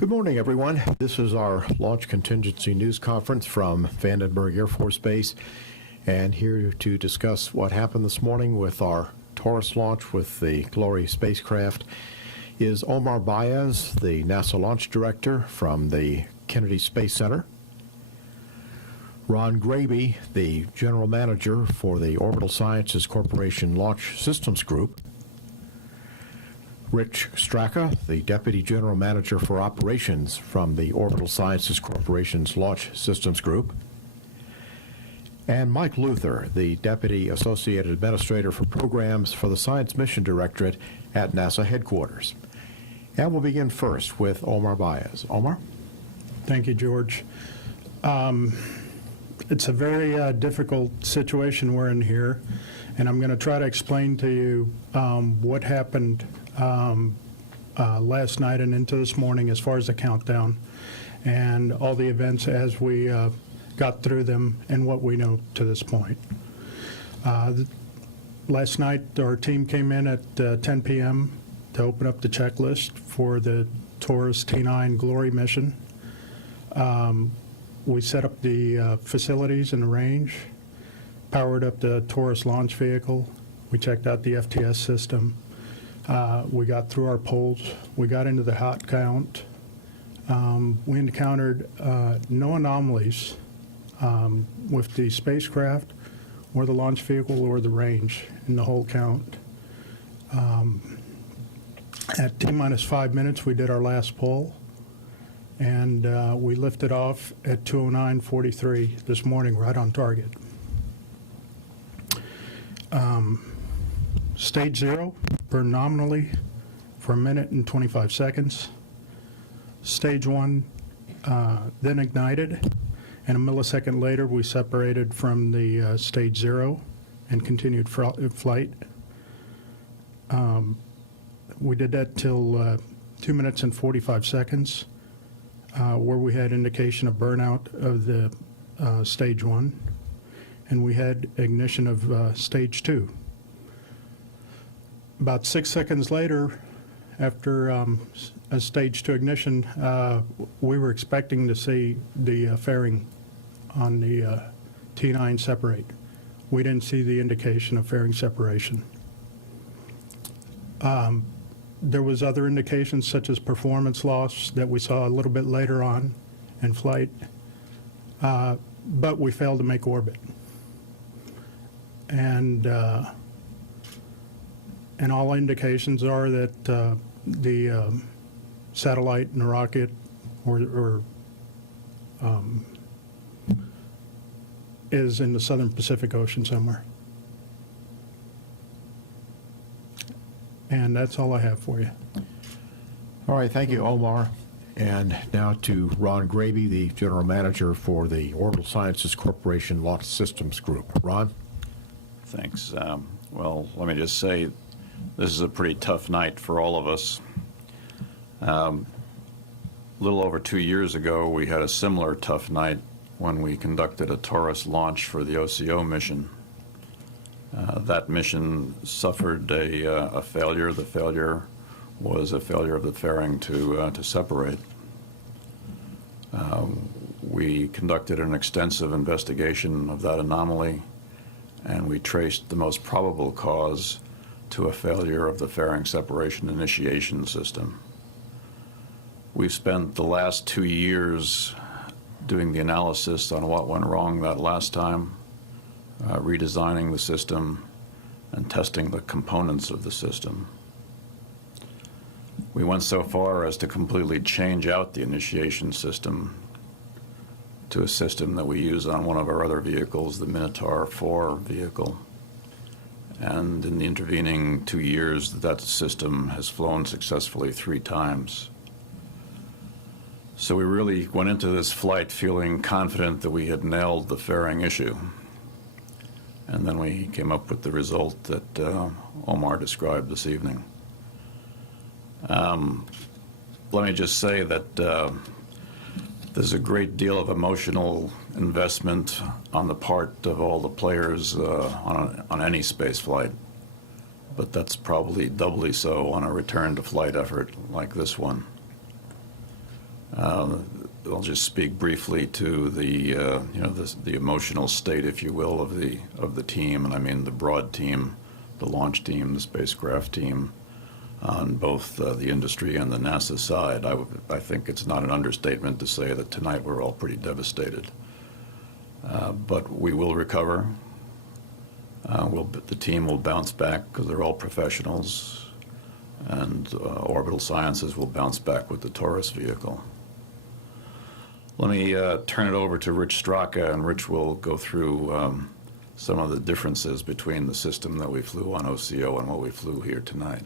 Good morning, everyone. This is our Launch Contingency News Conference from Vandenberg Air Force Base, and here to discuss what happened this morning with our Taurus launch with the Glory spacecraft is Omar Baez, the NASA Launch Director from the Kennedy Space Center, Ron Graby, the General Manager for the Orbital Sciences Corporation Launch Systems Group, Rich Straka, the Deputy General Manager for Operations from the Orbital Sciences Corporation's Launch Systems Group, and Mike Luther, the Deputy Associate Administrator for Programs for the Science Mission Directorate at NASA headquarters. And we'll begin first with Omar Baez. Omar? Thank you, George. It's a very difficult situation we're in here, and I'm going to try to explain to you what happened last night and into this morning as far as the countdown and all the events as we got through them and what we know to this point. Last night our team came in at 10 p.m. to open up the checklist for the Taurus T9 Glory mission. We set up the facilities and the range, powered up the Taurus launch vehicle. We checked out the FTS system. We got through our polls. We got into the hot count. We encountered no anomalies with the spacecraft or the launch vehicle or the range in the whole count. At T-minus 5 minutes, we did our last poll, and we lifted off at 2:09:43 this morning, right on target. Stage 0 burned nominally for 1 minute and 25 seconds. Stage 1 then ignited, and a millisecond later we separated from the stage 0 and continued flight. We did that till 2 minutes and 45 seconds, where we had indication of burnout of the stage 1, and we had ignition of stage 2. About 6 seconds later, after a stage 2 ignition, we were expecting to see the fairing on the T9 separate. We didn't see the indication of fairing separation. There was other indications such as performance loss that we saw a little bit later on in flight, but we failed to make orbit. And all indications are that the satellite and the rocket is in the southern Pacific Ocean somewhere. And that's all I have for you. All right, thank you, Omar. And now to Ron Graby, the General Manager for the Orbital Sciences Corporation Launch Systems Group. Ron? Thanks. Well, let me just say this is a pretty tough night for all of us. A little over 2 years ago, we had a similar tough night when we conducted a Taurus launch for the OCO mission. That mission suffered a failure. The failure was a failure of the fairing to separate. We conducted an extensive investigation of that anomaly, and we traced the most probable cause to a failure of the fairing separation initiation system. We've spent the last 2 years doing the analysis on what went wrong that last time, redesigning the system, and testing the components of the system. We went so far as to completely change out the initiation system to a system that we use on one of our other vehicles, the Minotaur 4 vehicle. And in the intervening 2 years, that system has flown successfully 3 times. So we really went into this flight feeling confident that we had nailed the fairing issue. And then we came up with the result that Omar described this evening. Let me just say that there's a great deal of emotional investment on the part of all the players on any space flight, but that's probably doubly so on a return to flight effort like this one. I'll just speak briefly to the emotional state, if you will, of the team, and I mean the broad team, the launch team, the spacecraft team, on both the industry and the NASA side. I think it's not an understatement to say that tonight we're all pretty devastated. But we will recover. The team will bounce back because they're all professionals, and Orbital Sciences will bounce back with the Taurus vehicle. Let me turn it over to Rich Straka, and Rich will go through some of the differences between the system that we flew on OCO and what we flew here tonight.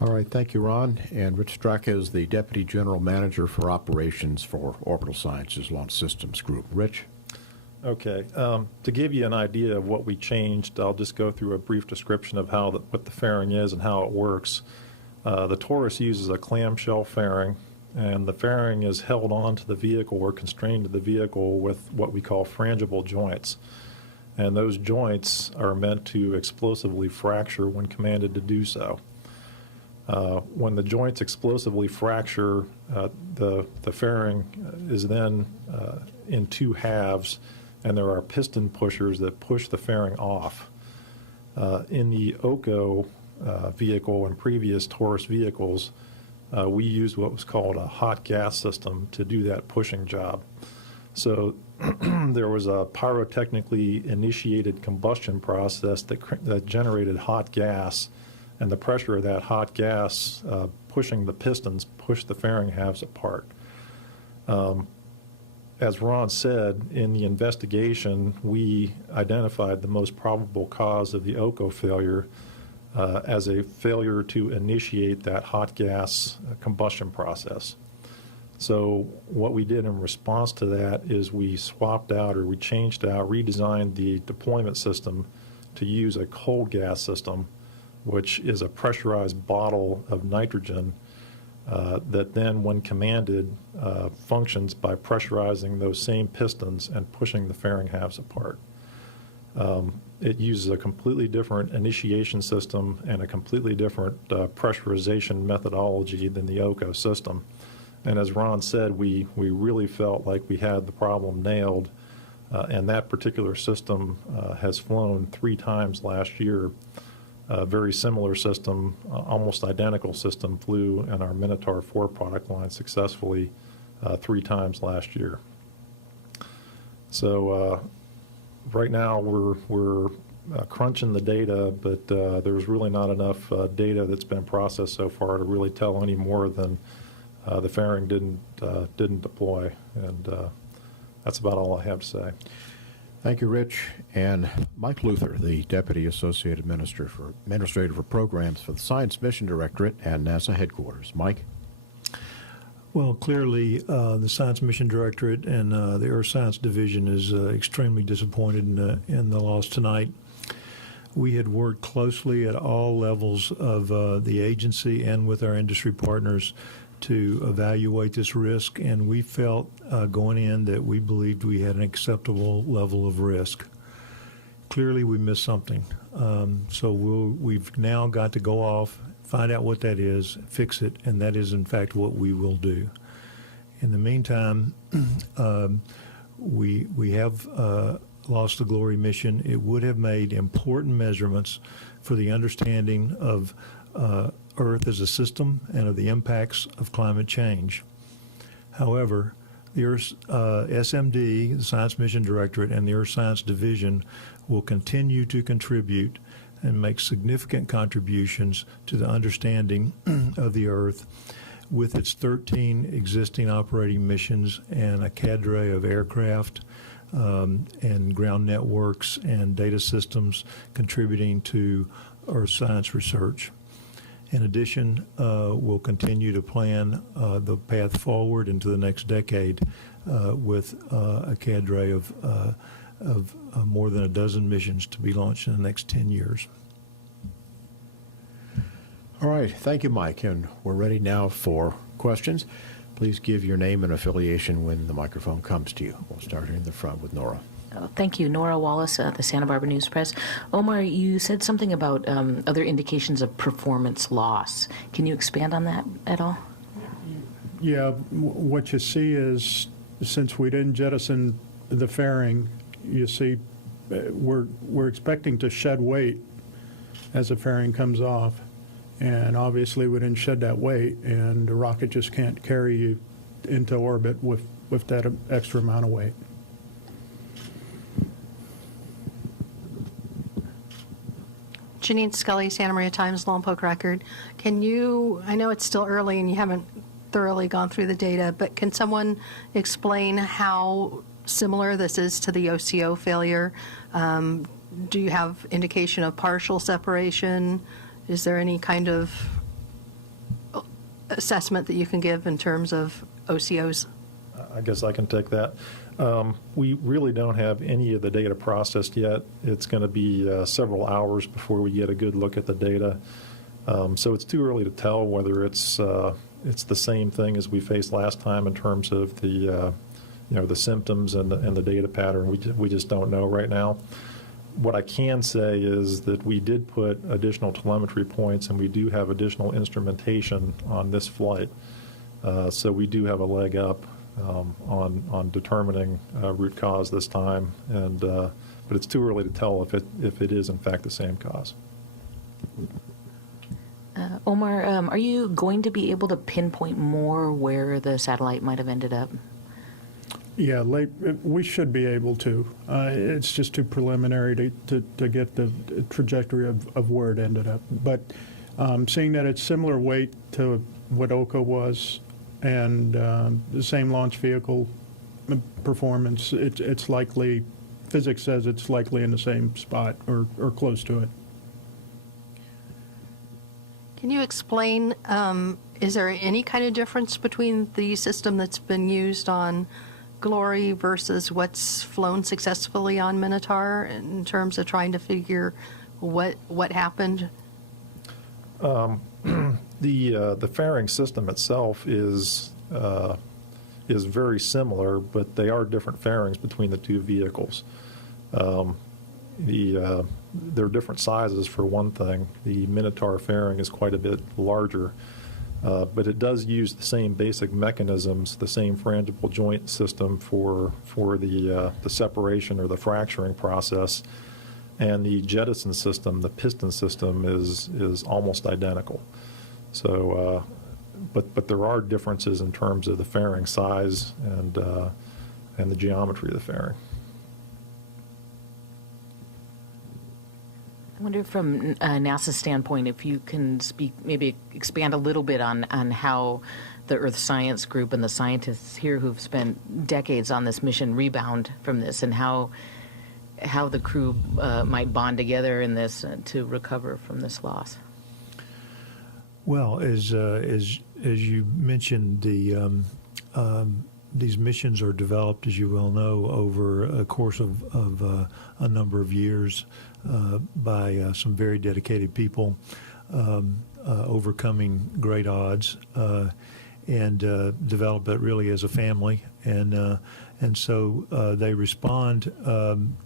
All right, thank you, Ron. And Rich Straka is the Deputy General Manager for Operations for Orbital Sciences Launch Systems Group. Rich? Okay. To give you an idea of what we changed, I'll just go through a brief description of what the fairing is and how it works. The Taurus uses a clamshell fairing, and the fairing is held onto the vehicle or constrained to the vehicle with what we call frangible joints. And those joints are meant to explosively fracture when commanded to do so. When the joints explosively fracture, the fairing is then in two halves, and there are piston pushers that push the fairing off. In the OCO vehicle and previous Taurus vehicles, we used what was called a hot gas system to do that pushing job. So there was a pyrotechnically initiated combustion process that generated hot gas, and the pressure of that hot gas pushing the pistons pushed the fairing halves apart. As Ron said, in the investigation, we identified the most probable cause of the OCO failure as a failure to initiate that hot gas combustion process. So what we did in response to that is we swapped out, or we changed out, redesigned the deployment system to use a cold gas system, which is a pressurized bottle of nitrogen that then, when commanded, functions by pressurizing those same pistons and pushing the fairing halves apart. It uses a completely different initiation system and a completely different pressurization methodology than the OCO system. And as Ron said, we really felt like we had the problem nailed, and that particular system has flown 3 times last year. A very similar system, almost identical system, flew in our Minotaur 4 product line successfully 3 times last year. So right now we're crunching the data, but there's really not enough data that's been processed so far to really tell any more than the fairing didn't deploy, and that's about all I have to say. Thank you, Rich. And Mike Luther, the Deputy Associate Administrator for Programs for the Science Mission Directorate and NASA Headquarters. Mike? Well, clearly, the Science Mission Directorate and the Earth Science Division is extremely disappointed in the loss tonight. We had worked closely at all levels of the agency and with our industry partners to evaluate this risk, and we felt going in that we believed we had an acceptable level of risk. Clearly, we missed something. So we've now got to go off, find out what that is, fix it, and that is, in fact, what we will do. In the meantime, we have lost the Glory mission. It would have made important measurements for the understanding of Earth as a system and of the impacts of climate change. However, the Earth, SMD, the Science Mission Directorate, and the Earth Science Division will continue to contribute and make significant contributions to the understanding of the Earth with its 13 existing operating missions and a cadre of aircraft and ground networks and data systems contributing to Earth science research. In addition, we'll continue to plan the path forward into the next decade with a cadre of more than a dozen missions to be launched in the next 10 years. All right. Thank you, Mike. And we're ready now for questions. Please give your name and affiliation when the microphone comes to you. We'll start here in the front with Nora. Thank you. Nora Wallace, the Santa Barbara News Press. Omar, you said something about other indications of performance loss. Can you expand on that at all? Yeah, what you see is, since we didn't jettison the fairing, you see, we're expecting to shed weight as the fairing comes off. And obviously, we didn't shed that weight, and the rocket just can't carry you into orbit with that extra amount of weight. Janine Scully, Santa Maria Times, Lompoc Record. Can you, I know it's still early and you haven't thoroughly gone through the data, but can someone explain how similar this is to the OCO failure? Do you have indication of partial separation? Is there any kind of assessment that you can give in terms of OCOs? I guess I can take that. We really don't have any of the data processed yet. It's going to be several hours before we get a good look at the data. So it's too early to tell whether it's the same thing as we faced last time in terms of the the symptoms and the data pattern. We just don't know right now. What I can say is that we did put additional telemetry points, and we do have additional instrumentation on this flight. So we do have a leg up on determining root cause this time, and but it's too early to tell if it is in fact the same cause. Omar, are you going to be able to pinpoint more where the satellite might have ended up? Yeah, we should be able to. It's just too preliminary to get the trajectory of where it ended up. But seeing that it's similar weight to what OCO was, and the same launch vehicle performance, it's likely, physics says it's likely in the same spot or close to it. Can you explain, is there any kind of difference between the system that's been used on Glory versus what's flown successfully on Minotaur in terms of trying to figure what happened? The fairing system itself is very similar, but they are different fairings between the two vehicles. They're different sizes for one thing. The Minotaur fairing is quite a bit larger, but it does use the same basic mechanisms, the same frangible joint system for the separation or the fracturing process, and the jettison system, the piston system, is almost identical. So, but there are differences in terms of the fairing size and the geometry of the fairing. I wonder from NASA's standpoint if you can speak, maybe expand a little bit on how the Earth Science Group and the scientists here who've spent decades on this mission rebound from this, and how the crew might bond together in this to recover from this loss. Well, as you mentioned, these missions are developed, as you well know, over a course of a number of years by some very dedicated people, overcoming great odds, and develop it really as a family. And so they respond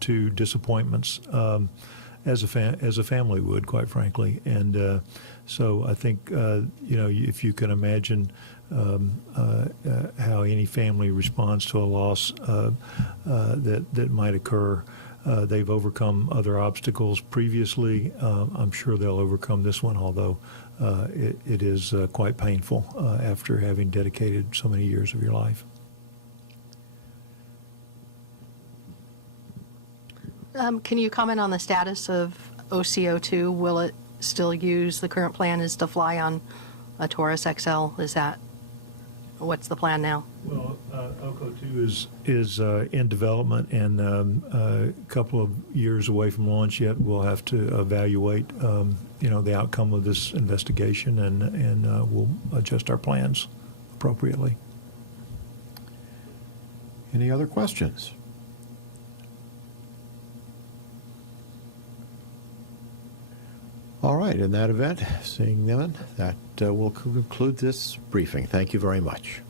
to disappointments as a family would, quite frankly. And so I think if you can imagine how any family responds to a loss that might occur. They've overcome other obstacles previously. I'm sure they'll overcome this one, although it is quite painful after having dedicated so many years of your life. Can you comment on the status of OCO2? Will it still use, the current plan is to fly on a Taurus XL? Is that, what's the plan now? Well, OCO2 is in development and a couple of years away from launch yet. We'll have to evaluate, the outcome of this investigation, and we'll adjust our plans appropriately. Any other questions? All right, in that event, seeing none, that will conclude this briefing. Thank you very much.